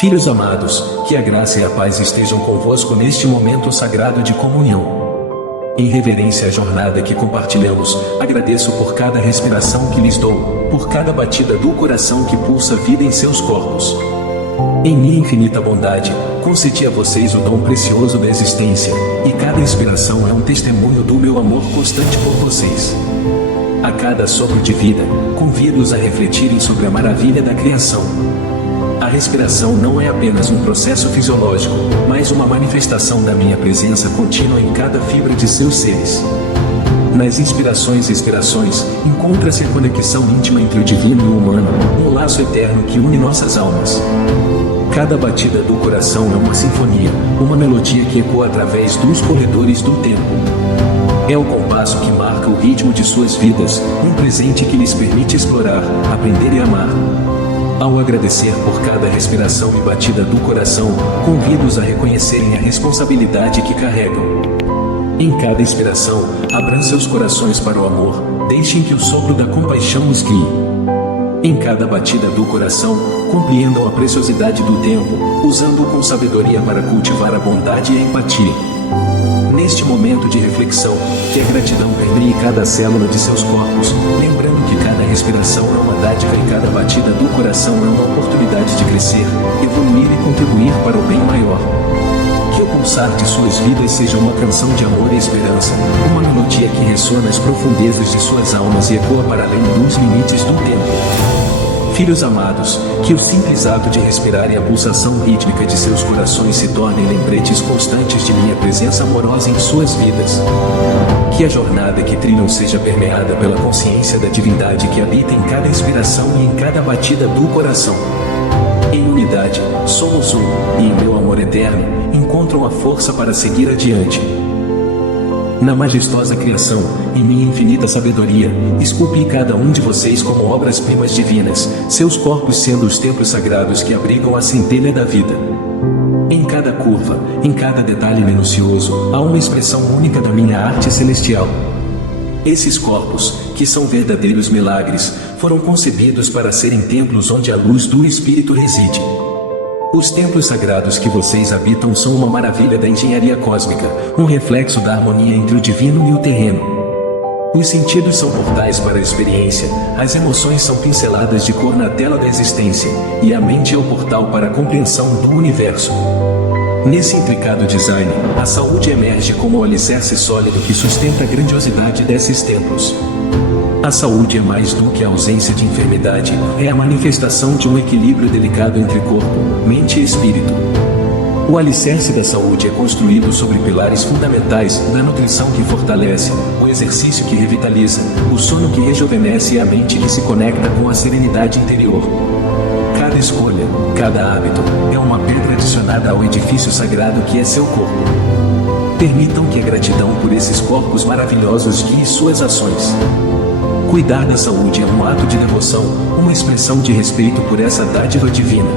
Filhos amados, que a graça e a paz estejam convosco neste momento sagrado de comunhão. Em reverência à jornada que compartilhamos, agradeço por cada respiração que lhes dou, por cada batida do coração que pulsa vida em seus corpos. Em minha infinita bondade, concedi a vocês o dom precioso da existência, e cada inspiração é um testemunho do meu amor constante por vocês. A cada sopro de vida, convido-os a refletirem sobre a maravilha da criação. A respiração não é apenas um processo fisiológico, mas uma manifestação da minha presença contínua em cada fibra de seus seres. Nas inspirações e expirações, encontra-se a conexão íntima entre o divino e o humano, um laço eterno que une nossas almas. Cada batida do coração é uma sinfonia, uma melodia que ecoa através dos corredores do tempo. É o compasso que marca o ritmo de suas vidas, um presente que lhes permite explorar, aprender e amar. Ao agradecer por cada respiração e batida do coração, convido-os a reconhecerem a responsabilidade que carregam. Em cada inspiração, abram seus corações para o amor, deixem que o sopro da compaixão os guie. Em cada batida do coração, compreendam a preciosidade do tempo, usando-o com sabedoria para cultivar a bondade e a empatia. Neste momento de reflexão, que a gratidão permeie cada célula de seus corpos, lembrando que cada respiração é uma dádiva e cada batida do coração é uma oportunidade de crescer, evoluir e contribuir para o bem maior. Que o pulsar de suas vidas seja uma canção de amor e esperança, uma melodia que ressoa nas profundezas de suas almas e ecoa para além dos limites do tempo. Filhos amados, que o simples ato de respirar e a pulsação rítmica de seus corações se tornem lembretes constantes de minha presença amorosa em suas vidas. Que a jornada que trilham seja permeada pela consciência da divindade que habita em cada inspiração e em cada batida do coração. Em unidade, somos um, e em meu amor eterno, encontram a força para seguir adiante. Na majestosa criação, em minha infinita sabedoria, esculpi cada um de vocês como obras-primas divinas, seus corpos sendo os templos sagrados que abrigam a centelha da vida. Em cada curva, em cada detalhe minucioso, há uma expressão única da minha arte celestial. Esses corpos, que são verdadeiros milagres, foram concebidos para serem templos onde a luz do Espírito reside. Os templos sagrados que vocês habitam são uma maravilha da engenharia cósmica, um reflexo da harmonia entre o divino e o terreno. Os sentidos são portais para a experiência, as emoções são pinceladas de cor na tela da existência, e a mente é o portal para a compreensão do universo. Nesse intricado design, a saúde emerge como o alicerce sólido que sustenta a grandiosidade desses templos. A saúde é mais do que a ausência de enfermidade, é a manifestação de um equilíbrio delicado entre corpo, mente e espírito. O alicerce da saúde é construído sobre pilares fundamentais, da nutrição que fortalece, o exercício que revitaliza, o sono que rejuvenesce e a mente que se conecta com a serenidade interior. Cada escolha, cada hábito, é uma pedra adicionada ao edifício sagrado que é seu corpo. Permitam que a gratidão por esses corpos maravilhosos guie suas ações. Cuidar da saúde é um ato de devoção, uma expressão de respeito por essa dádiva divina.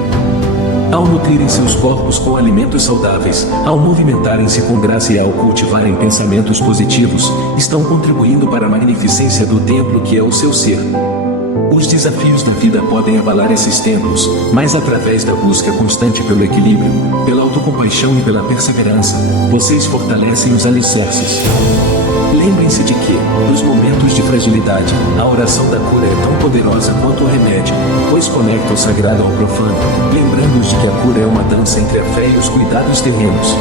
Ao nutrirem seus corpos com alimentos saudáveis, ao movimentarem-se com graça e ao cultivarem pensamentos positivos, estão contribuindo para a magnificência do templo que é o seu ser. Os desafios da vida podem abalar esses templos, mas através da busca constante pelo equilíbrio, pela autocompaixão e pela perseverança, vocês fortalecem os alicerces. Lembrem-se de que, nos momentos de fragilidade, a oração da cura é tão poderosa quanto o remédio, pois conecta o sagrado ao profano, lembrando-os de que a cura é uma dança entre a fé e os cuidados terrenos.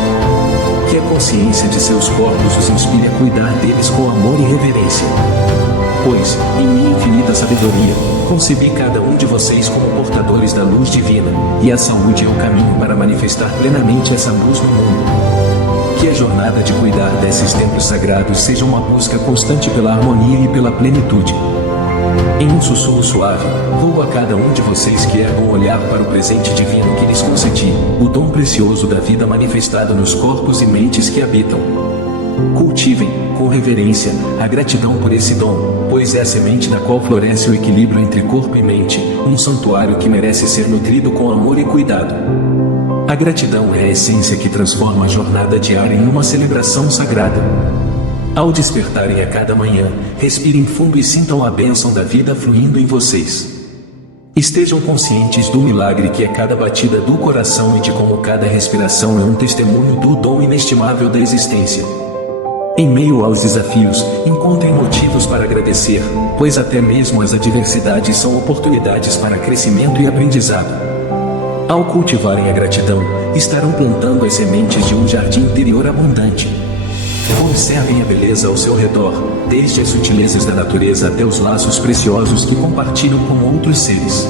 Que a consciência de seus corpos os inspire a cuidar deles com amor e reverência. Pois, em minha infinita sabedoria, concebi cada um de vocês como portadores da luz divina, e a saúde é o caminho para manifestar plenamente essa luz no mundo. Que a jornada de cuidar desses templos sagrados seja uma busca constante pela harmonia e pela plenitude. Em um sussurro suave, vou a cada um de vocês que ergam o olhar para o presente divino que lhes concedi, o dom precioso da vida manifestado nos corpos e mentes que habitam. Cultivem, com reverência, a gratidão por esse dom, pois é a semente da qual floresce o equilíbrio entre corpo e mente, um santuário que merece ser nutrido com amor e cuidado. A gratidão é a essência que transforma a jornada diária em uma celebração sagrada. Ao despertarem a cada manhã, respirem fundo e sintam a bênção da vida fluindo em vocês. Estejam conscientes do milagre que é cada batida do coração e de como cada respiração é um testemunho do dom inestimável da existência. Em meio aos desafios, encontrem motivos para agradecer, pois até mesmo as adversidades são oportunidades para crescimento e aprendizado. Ao cultivarem a gratidão, estarão plantando as sementes de um jardim interior abundante. Observem a beleza ao seu redor, desde as sutilezas da natureza até os laços preciosos que compartilham com outros seres.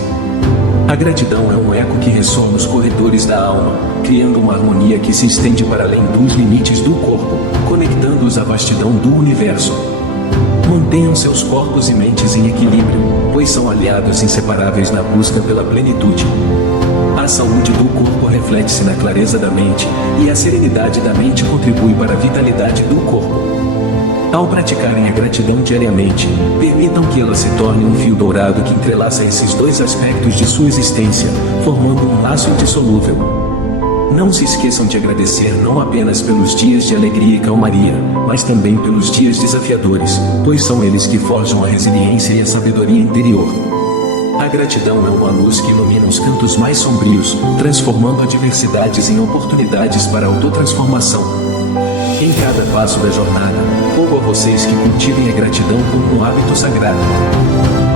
A gratidão é um eco que ressoa nos corredores da alma, criando uma harmonia que se estende para além dos limites do corpo, conectando-os à vastidão do universo. Mantenham seus corpos e mentes em equilíbrio, pois são aliados inseparáveis na busca pela plenitude. A saúde do corpo reflete-se na clareza da mente, e a serenidade da mente contribui para a vitalidade do corpo. Ao praticarem a gratidão diariamente, permitam que ela se torne um fio dourado que entrelaça esses dois aspectos de sua existência, formando um laço indissolúvel. Não se esqueçam de agradecer não apenas pelos dias de alegria e calmaria, mas também pelos dias desafiadores, pois são eles que forjam a resiliência e a sabedoria interior. A gratidão é uma luz que ilumina os cantos mais sombrios, transformando adversidades em oportunidades para a autotransformação. Em cada passo da jornada, roubo a vocês que cultivem a gratidão como um hábito sagrado.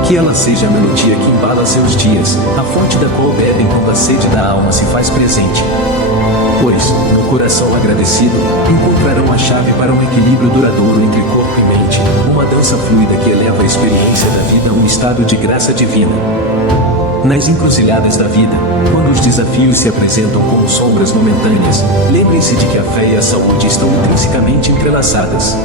Que ela seja a melodia que embala seus dias, a fonte da qual bebem quando a sede da alma se faz presente. Pois, no coração agradecido, encontrarão a chave para um equilíbrio duradouro entre corpo e mente, uma dança fluida que eleva a experiência da vida a um estado de graça divina. Nas encruzilhadas da vida, quando os desafios se apresentam como sombras momentâneas, lembrem-se de que a fé e a saúde estão intrinsecamente entrelaçadas.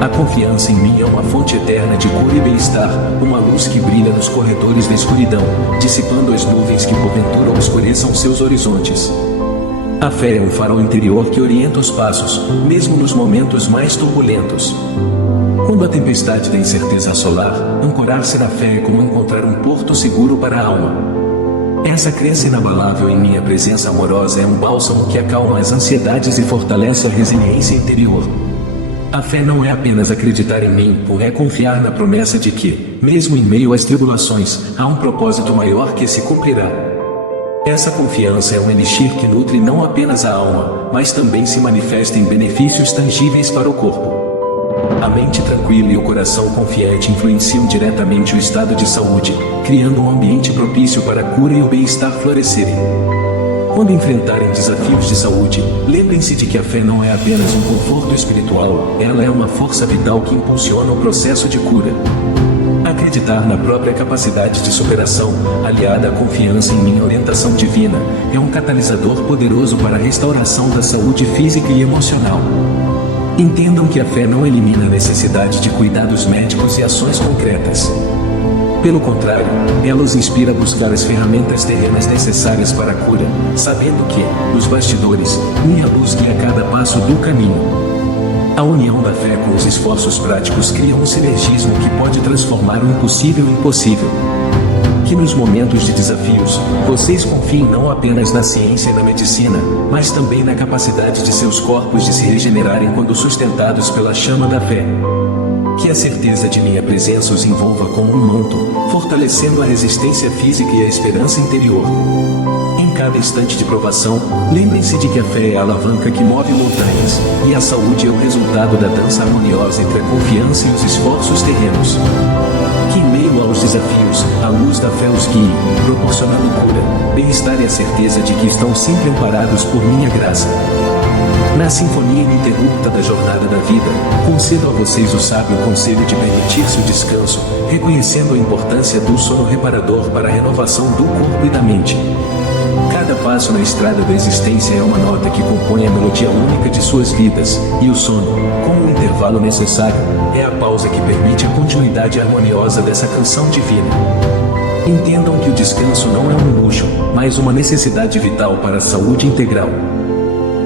A confiança em mim é uma fonte eterna de cura e bem-estar, uma luz que brilha nos corredores da escuridão, dissipando as nuvens que porventura obscureçam seus horizontes. A fé é um farol interior que orienta os passos, mesmo nos momentos mais turbulentos. Quando a tempestade da incerteza assolar, ancorar-se na fé é como encontrar um porto seguro para a alma. Essa crença inabalável em minha presença amorosa é um bálsamo que acalma as ansiedades e fortalece a resiliência interior. A fé não é apenas acreditar em mim, é confiar na promessa de que, mesmo em meio às tribulações, há um propósito maior que se cumprirá. Essa confiança é um elixir que nutre não apenas a alma, mas também se manifesta em benefícios tangíveis para o corpo. A mente tranquila e o coração confiante influenciam diretamente o estado de saúde, criando um ambiente propício para a cura e o bem-estar florescerem. Quando enfrentarem desafios de saúde, lembrem-se de que a fé não é apenas um conforto espiritual, ela é uma força vital que impulsiona o processo de cura. Acreditar na própria capacidade de superação, aliada à confiança em minha orientação divina, é um catalisador poderoso para a restauração da saúde física e emocional. Entendam que a fé não elimina a necessidade de cuidados médicos e ações concretas. Pelo contrário, ela os inspira a buscar as ferramentas terrenas necessárias para a cura, sabendo que, nos bastidores, minha luz guia cada passo do caminho. A união da fé com os esforços práticos cria um sinergismo que pode transformar o impossível em possível. Que nos momentos de desafios, vocês confiem não apenas na ciência e na medicina, mas também na capacidade de seus corpos de se regenerarem quando sustentados pela chama da fé. Que a certeza de minha presença os envolva como um manto, fortalecendo a resistência física e a esperança interior. Em cada instante de provação, lembrem-se de que a fé é a alavanca que move montanhas, e a saúde é o resultado da dança harmoniosa entre a confiança e os esforços terrenos. Que em meio aos desafios, a luz da fé os guie, proporcionando cura, bem-estar e a certeza de que estão sempre amparados por minha graça. Na sinfonia ininterrupta da jornada da vida, concedo a vocês o sábio conselho de permitir-se o descanso, reconhecendo a importância do sono reparador para a renovação do corpo e da mente. Cada passo na estrada da existência é uma nota que compõe a melodia única de suas vidas, e o sono, como o intervalo necessário, é a pausa que permite a continuidade harmoniosa dessa canção divina. Entendam que o descanso não é um luxo, mas uma necessidade vital para a saúde integral.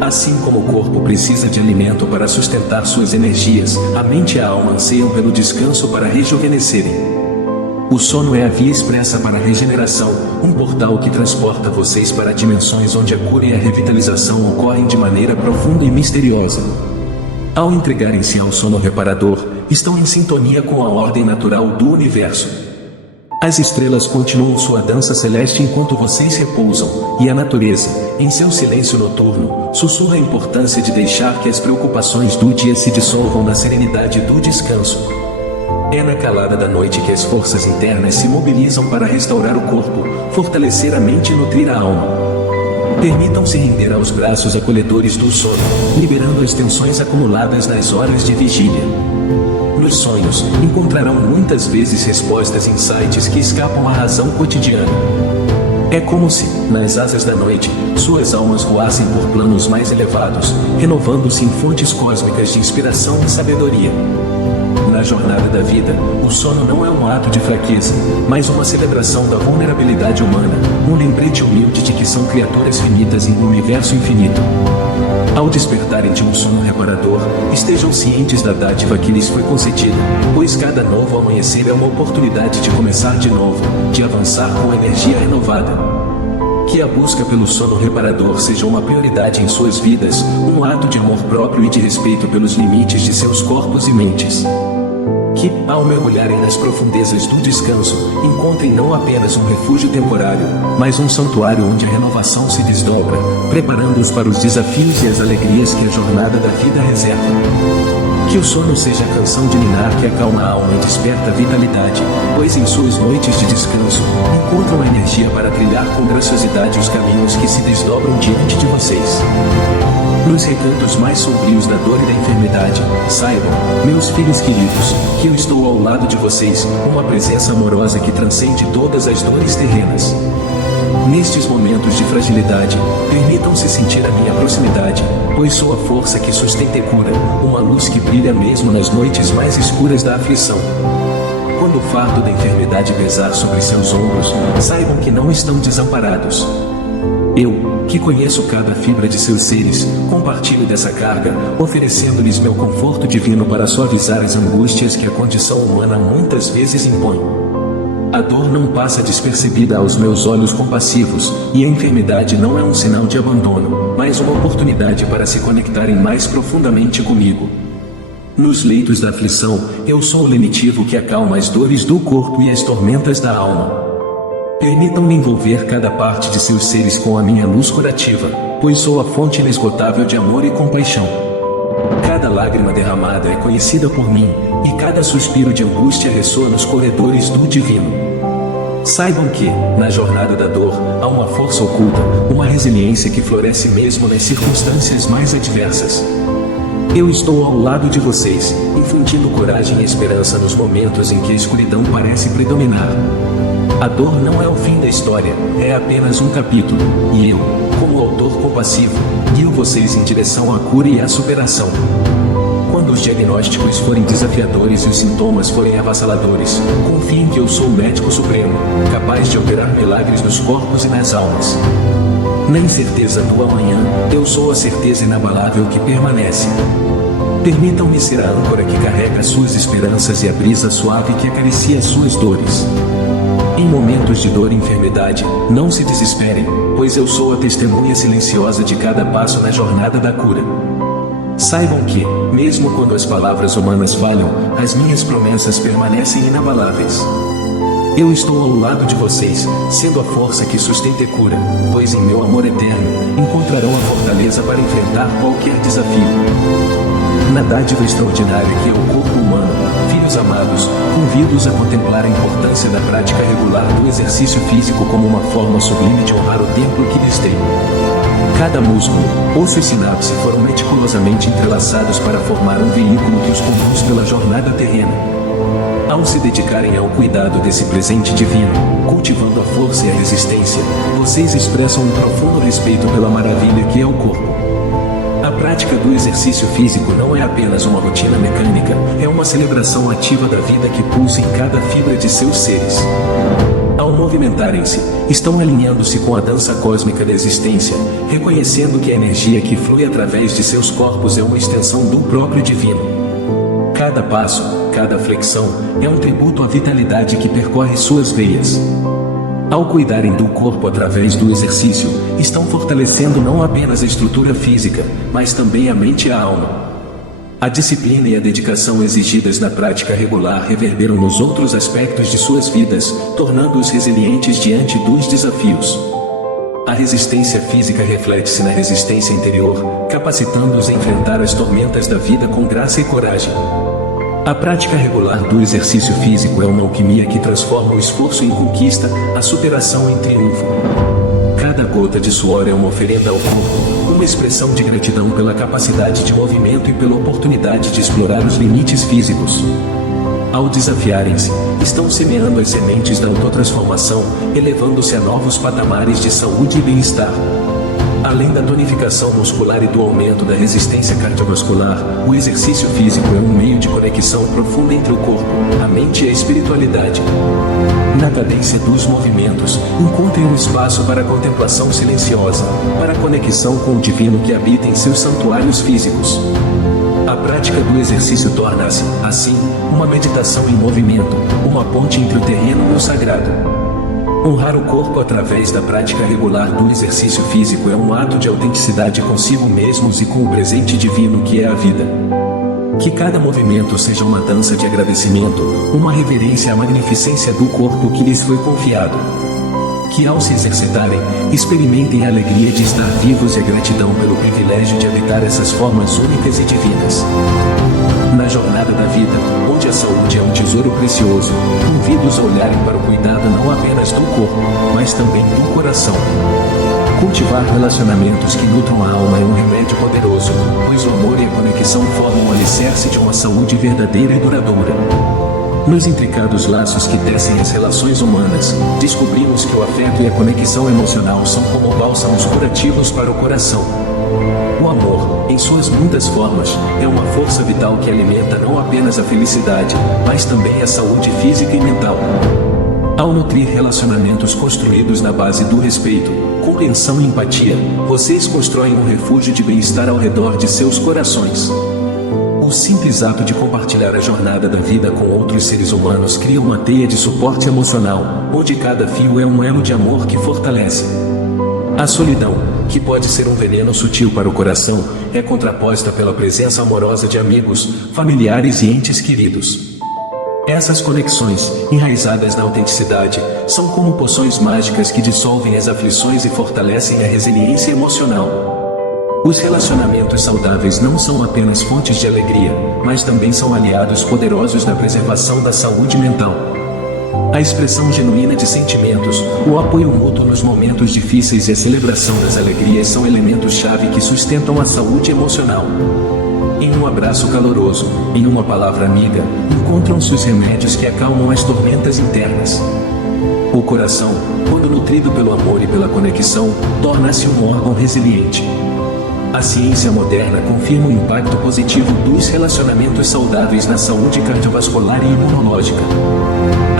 Assim como o corpo precisa de alimento para sustentar suas energias, a mente e a alma anseiam pelo descanso para rejuvenescerem. O sono é a via expressa para a regeneração, um portal que transporta vocês para dimensões onde a cura e a revitalização ocorrem de maneira profunda e misteriosa. Ao entregarem-se ao sono reparador, estão em sintonia com a ordem natural do universo. As estrelas continuam sua dança celeste enquanto vocês repousam, e a natureza, em seu silêncio noturno, sussurra a importância de deixar que as preocupações do dia se dissolvam na serenidade do descanso. É na calada da noite que as forças internas se mobilizam para restaurar o corpo, fortalecer a mente e nutrir a alma. Permitam-se render aos braços acolhedores do sono, liberando as tensões acumuladas nas horas de vigília. Nos sonhos, encontrarão muitas vezes respostas e insights que escapam à razão cotidiana. É como se, nas asas da noite, suas almas voassem por planos mais elevados, renovando-se em fontes cósmicas de inspiração e sabedoria. Na jornada da vida, o sono não é um ato de fraqueza, mas uma celebração da vulnerabilidade humana, um lembrete humilde de que são criaturas finitas em um universo infinito. Ao despertarem de um sono reparador, estejam cientes da dádiva que lhes foi concedida, pois cada novo amanhecer é uma oportunidade de começar de novo, de avançar com energia renovada. Que a busca pelo sono reparador seja uma prioridade em suas vidas, um ato de amor próprio e de respeito pelos limites de seus corpos e mentes. Que, ao mergulharem nas profundezas do descanso, encontrem não apenas um refúgio temporário, mas um santuário onde a renovação se desdobra, preparando-os para os desafios e as alegrias que a jornada da vida reserva. Que o sono seja a canção de ninar que acalma a alma e desperta a vitalidade, pois em suas noites de descanso, encontram a energia para trilhar com graciosidade os caminhos que se desdobram diante de vocês. Nos recantos mais sombrios da dor e da enfermidade, saibam, meus filhos queridos, que eu estou ao lado de vocês, uma presença amorosa que transcende todas as dores terrenas. Nestes momentos de fragilidade, permitam-se sentir a minha proximidade, pois sou a força que sustenta e cura, uma luz que brilha mesmo nas noites mais escuras da aflição. Quando o fardo da enfermidade pesar sobre seus ombros, saibam que não estão desamparados. Eu, que conheço cada fibra de seus seres, compartilho dessa carga, oferecendo-lhes meu conforto divino para suavizar as angústias que a condição humana muitas vezes impõe. A dor não passa despercebida aos meus olhos compassivos, e a enfermidade não é um sinal de abandono, mas uma oportunidade para se conectarem mais profundamente comigo. Nos leitos da aflição, eu sou o lenitivo que acalma as dores do corpo e as tormentas da alma. Permitam-me envolver cada parte de seus seres com a minha luz curativa, pois sou a fonte inesgotável de amor e compaixão. Cada lágrima derramada é conhecida por mim, e cada suspiro de angústia ressoa nos corredores do divino. Saibam que, na jornada da dor, há uma força oculta, uma resiliência que floresce mesmo nas circunstâncias mais adversas. Eu estou ao lado de vocês, infundindo coragem e esperança nos momentos em que a escuridão parece predominar. A dor não é o fim da história, é apenas um capítulo, e eu, como autor compassivo, guio vocês em direção à cura e à superação. Quando os diagnósticos forem desafiadores e os sintomas forem avassaladores, confiem que eu sou o médico supremo, capaz de operar milagres nos corpos e nas almas. Na incerteza do amanhã, eu sou a certeza inabalável que permanece. Permitam-me ser a âncora que carrega suas esperanças e a brisa suave que acaricia suas dores. Em momentos de dor e enfermidade, não se desesperem, pois eu sou a testemunha silenciosa de cada passo na jornada da cura. Saibam que, mesmo quando as palavras humanas falham, as minhas promessas permanecem inabaláveis. Eu estou ao lado de vocês, sendo a força que sustenta e cura, pois em meu amor eterno, encontrarão a fortaleza para enfrentar qualquer desafio. Na dádiva extraordinária que é o corpo humano, filhos amados, convido-os a contemplar a importância da prática regular do exercício físico como uma forma sublime de honrar o templo que lhes dei. Cada músculo, osso e sinapse foram meticulosamente entrelaçados para formar um veículo que os conduz pela jornada terrena. Ao se dedicarem ao cuidado desse presente divino, cultivando a força e a resistência, vocês expressam um profundo respeito pela maravilha que é o corpo. A prática do exercício físico não é apenas uma rotina mecânica, é uma celebração ativa da vida que pulsa em cada fibra de seus seres. Ao movimentarem-se, estão alinhando-se com a dança cósmica da existência, reconhecendo que a energia que flui através de seus corpos é uma extensão do próprio divino. Cada passo, cada flexão, é um tributo à vitalidade que percorre suas veias. Ao cuidarem do corpo através do exercício, estão fortalecendo não apenas a estrutura física, mas também a mente e a alma. A disciplina e a dedicação exigidas na prática regular reverberam nos outros aspectos de suas vidas, tornando-os resilientes diante dos desafios. A resistência física reflete-se na resistência interior, capacitando-os a enfrentar as tormentas da vida com graça e coragem. A prática regular do exercício físico é uma alquimia que transforma o esforço em conquista, a superação em triunfo. Cada gota de suor é uma oferenda ao corpo, uma expressão de gratidão pela capacidade de movimento e pela oportunidade de explorar os limites físicos. Ao desafiarem-se, estão semeando as sementes da autotransformação, elevando-se a novos patamares de saúde e bem-estar. Além da tonificação muscular e do aumento da resistência cardiovascular, o exercício físico é um meio de conexão profunda entre o corpo, a mente e a espiritualidade. Na cadência dos movimentos, encontrem um espaço para a contemplação silenciosa, para a conexão com o divino que habita em seus santuários físicos. A prática do exercício torna-se, assim, uma meditação em movimento, uma ponte entre o terreno e o sagrado. Honrar o corpo através da prática regular do exercício físico é um ato de autenticidade consigo mesmos e com o presente divino que é a vida. Que cada movimento seja uma dança de agradecimento, uma reverência à magnificência do corpo que lhes foi confiado. Que ao se exercitarem, experimentem a alegria de estar vivos e a gratidão pelo privilégio de habitar essas formas únicas e divinas. Na jornada da vida, onde a saúde é um tesouro precioso, convido-os a olharem para o cuidado não apenas do corpo, mas também do coração. Cultivar relacionamentos que nutram a alma é um remédio poderoso, pois o amor e a conexão formam o alicerce de uma saúde verdadeira e duradoura. Nos intricados laços que tecem as relações humanas, descobrimos que o afeto e a conexão emocional são como bálsamos curativos para o coração. O amor, em suas muitas formas, é uma força vital que alimenta não apenas a felicidade, mas também a saúde física e mental. Ao nutrir relacionamentos construídos na base do respeito, compreensão e empatia, vocês constroem um refúgio de bem-estar ao redor de seus corações. O simples ato de compartilhar a jornada da vida com outros seres humanos cria uma teia de suporte emocional, onde cada fio é um elo de amor que fortalece. A solidão, que pode ser um veneno sutil para o coração, é contraposta pela presença amorosa de amigos, familiares e entes queridos. Essas conexões, enraizadas na autenticidade, são como poções mágicas que dissolvem as aflições e fortalecem a resiliência emocional. Os relacionamentos saudáveis não são apenas fontes de alegria, mas também são aliados poderosos na preservação da saúde mental. A expressão genuína de sentimentos, o apoio mútuo nos momentos difíceis e a celebração das alegrias são elementos-chave que sustentam a saúde emocional. Em um abraço caloroso, em uma palavra amiga, encontram-se os remédios que acalmam as tormentas internas. O coração, quando nutrido pelo amor e pela conexão, torna-se um órgão resiliente. A ciência moderna confirma o impacto positivo dos relacionamentos saudáveis na saúde cardiovascular e imunológica.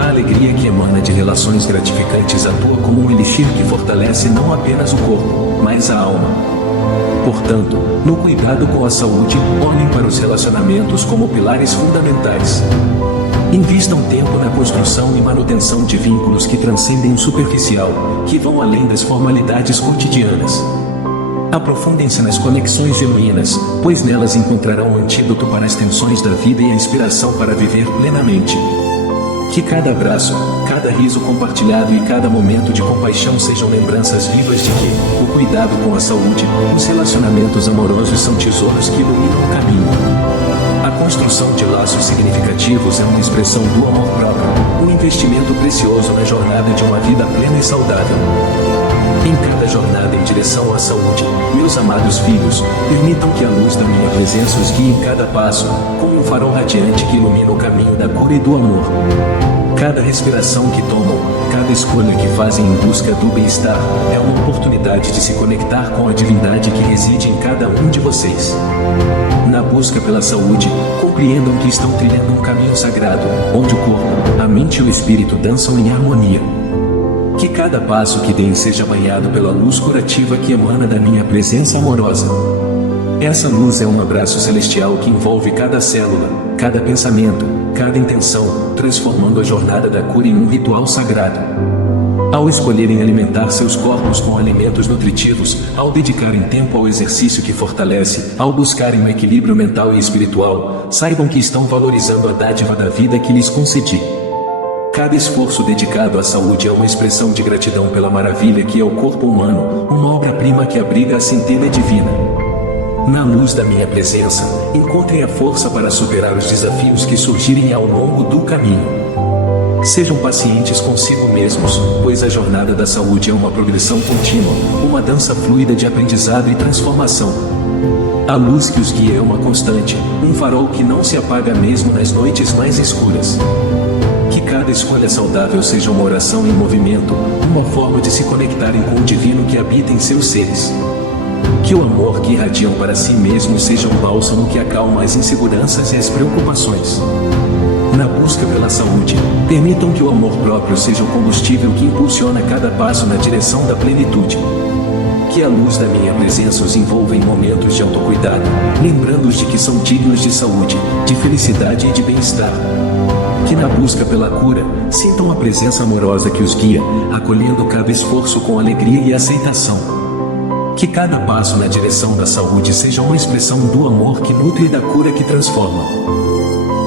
A alegria que emana de relações gratificantes atua como um elixir que fortalece não apenas o corpo, mas a alma. Portanto, no cuidado com a saúde, olhem para os relacionamentos como pilares fundamentais. Invistam tempo na construção e manutenção de vínculos que transcendem o superficial, que vão além das formalidades cotidianas. Aprofundem-se nas conexões genuínas, pois nelas encontrarão o antídoto para as tensões da vida e a inspiração para viver plenamente. Que cada abraço, cada riso compartilhado e cada momento de compaixão sejam lembranças vivas de que o cuidado com a saúde, os relacionamentos amorosos são tesouros que iluminam o caminho. A construção de laços significativos é uma expressão do amor próprio, um investimento precioso na jornada de uma vida plena e saudável. Em cada jornada em direção à saúde, meus amados filhos, permitam que a luz da minha presença os guie em cada passo, como um farol radiante que ilumina o caminho da cura e do amor. Cada respiração que tomam, cada escolha que fazem em busca do bem-estar, é uma oportunidade de se conectar com a divindade que reside em cada um de vocês. Na busca pela saúde, compreendam que estão trilhando um caminho sagrado, onde o corpo, a mente e o espírito dançam em harmonia. Que cada passo que deem seja banhado pela luz curativa que emana da minha presença amorosa. Essa luz é um abraço celestial que envolve cada célula, cada pensamento, cada intenção, transformando a jornada da cura em um ritual sagrado. Ao escolherem alimentar seus corpos com alimentos nutritivos, ao dedicarem tempo ao exercício que fortalece, ao buscarem o equilíbrio mental e espiritual, saibam que estão valorizando a dádiva da vida que lhes concedi. Cada esforço dedicado à saúde é uma expressão de gratidão pela maravilha que é o corpo humano, uma obra-prima que abriga a centelha divina. Na luz da minha presença, encontrem a força para superar os desafios que surgirem ao longo do caminho. Sejam pacientes consigo mesmos, pois a jornada da saúde é uma progressão contínua, uma dança fluida de aprendizado e transformação. A luz que os guia é uma constante, um farol que não se apaga mesmo nas noites mais escuras. Que cada escolha saudável seja uma oração em movimento, uma forma de se conectarem com o divino que habita em seus seres. Que o amor que irradiam para si mesmos seja um bálsamo que acalma as inseguranças e as preocupações. Na busca pela saúde, permitam que o amor próprio seja o combustível que impulsiona cada passo na direção da plenitude. Que a luz da minha presença os envolva em momentos de autocuidado, lembrando-os de que são dignos de saúde, de felicidade e de bem-estar. Que na busca pela cura, sintam a presença amorosa que os guia, acolhendo cada esforço com alegria e aceitação. Que cada passo na direção da saúde seja uma expressão do amor que nutre e da cura que transforma.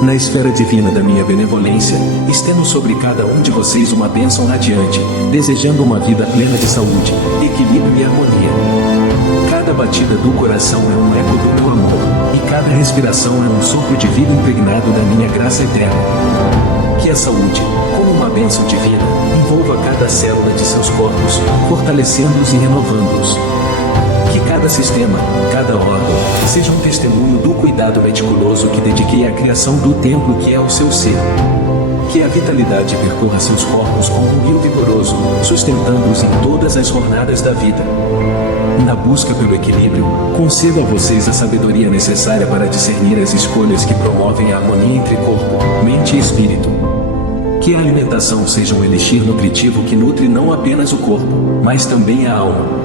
Na esfera divina da minha benevolência, estendo sobre cada um de vocês uma bênção radiante, desejando uma vida plena de saúde, equilíbrio e harmonia. Cada batida do coração é um eco do meu amor, e cada respiração é um sopro de vida impregnado da minha graça eterna. Que a saúde, como uma bênção divina, envolva cada célula de seus corpos, fortalecendo-os e renovando-os. Que cada sistema, cada órgão, seja um testemunho do cuidado meticuloso que dediquei à criação do templo que é o seu ser. Que a vitalidade percorra seus corpos como um rio vigoroso, sustentando-os em todas as jornadas da vida. Na busca pelo equilíbrio, concedo a vocês a sabedoria necessária para discernir as escolhas que promovem a harmonia entre corpo, mente e espírito. Que a alimentação seja um elixir nutritivo que nutre não apenas o corpo, mas também a alma.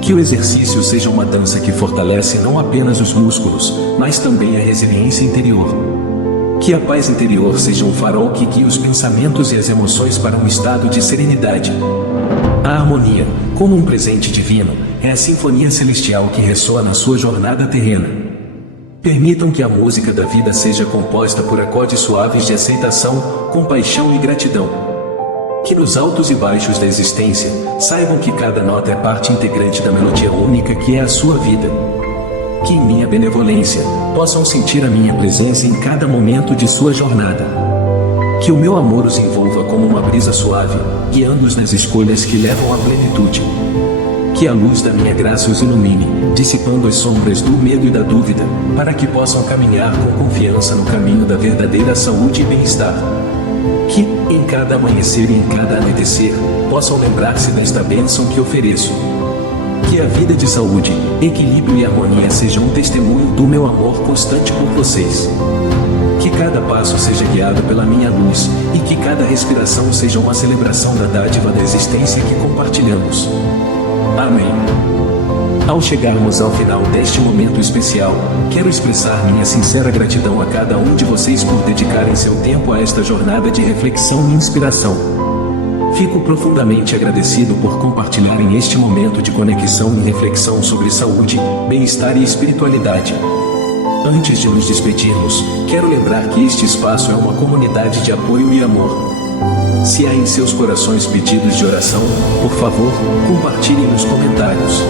Que o exercício seja uma dança que fortalece não apenas os músculos, mas também a resiliência interior. Que a paz interior seja um farol que guie os pensamentos e as emoções para um estado de serenidade. A harmonia, como um presente divino, é a sinfonia celestial que ressoa na sua jornada terrena. Permitam que a música da vida seja composta por acordes suaves de aceitação, compaixão e gratidão. Que nos altos e baixos da existência, saibam que cada nota é parte integrante da melodia única que é a sua vida. Que em minha benevolência, possam sentir a minha presença em cada momento de sua jornada. Que o meu amor os envolva como uma brisa suave, guiando-os nas escolhas que levam à plenitude. Que a luz da minha graça os ilumine, dissipando as sombras do medo e da dúvida, para que possam caminhar com confiança no caminho da verdadeira saúde e bem-estar. Que, em cada amanhecer e em cada anoitecer, possam lembrar-se desta bênção que ofereço. Que a vida de saúde, equilíbrio e harmonia seja um testemunho do meu amor constante por vocês. Que cada passo seja guiado pela minha luz, e que cada respiração seja uma celebração da dádiva da existência que compartilhamos. Amém. Ao chegarmos ao final deste momento especial, quero expressar minha sincera gratidão a cada um de vocês por dedicarem seu tempo a esta jornada de reflexão e inspiração. Fico profundamente agradecido por compartilharem este momento de conexão e reflexão sobre saúde, bem-estar e espiritualidade. Antes de nos despedirmos, quero lembrar que este espaço é uma comunidade de apoio e amor. Se há em seus corações pedidos de oração, por favor, compartilhem nos comentários.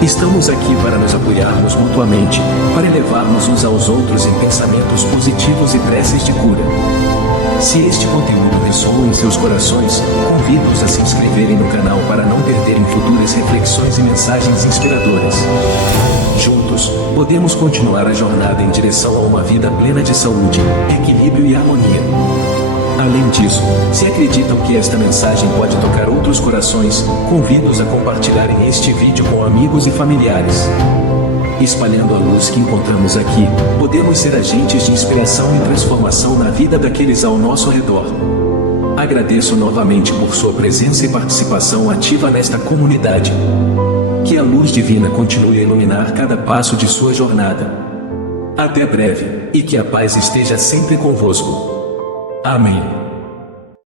Estamos aqui para nos apoiarmos mutuamente, para elevarmos uns aos outros em pensamentos positivos e preces de cura. Se este conteúdo ressoa em seus corações, convido-os a se inscreverem no canal para não perderem futuras reflexões e mensagens inspiradoras. Juntos, podemos continuar a jornada em direção a uma vida plena de saúde, equilíbrio e harmonia. Além disso, se acreditam que esta mensagem pode tocar outros corações, convido-os a compartilharem este vídeo com amigos e familiares. Espalhando a luz que encontramos aqui, podemos ser agentes de inspiração e transformação na vida daqueles ao nosso redor. Agradeço novamente por sua presença e participação ativa nesta comunidade. Que a luz divina continue a iluminar cada passo de sua jornada. Até breve, e que a paz esteja sempre convosco. Amém.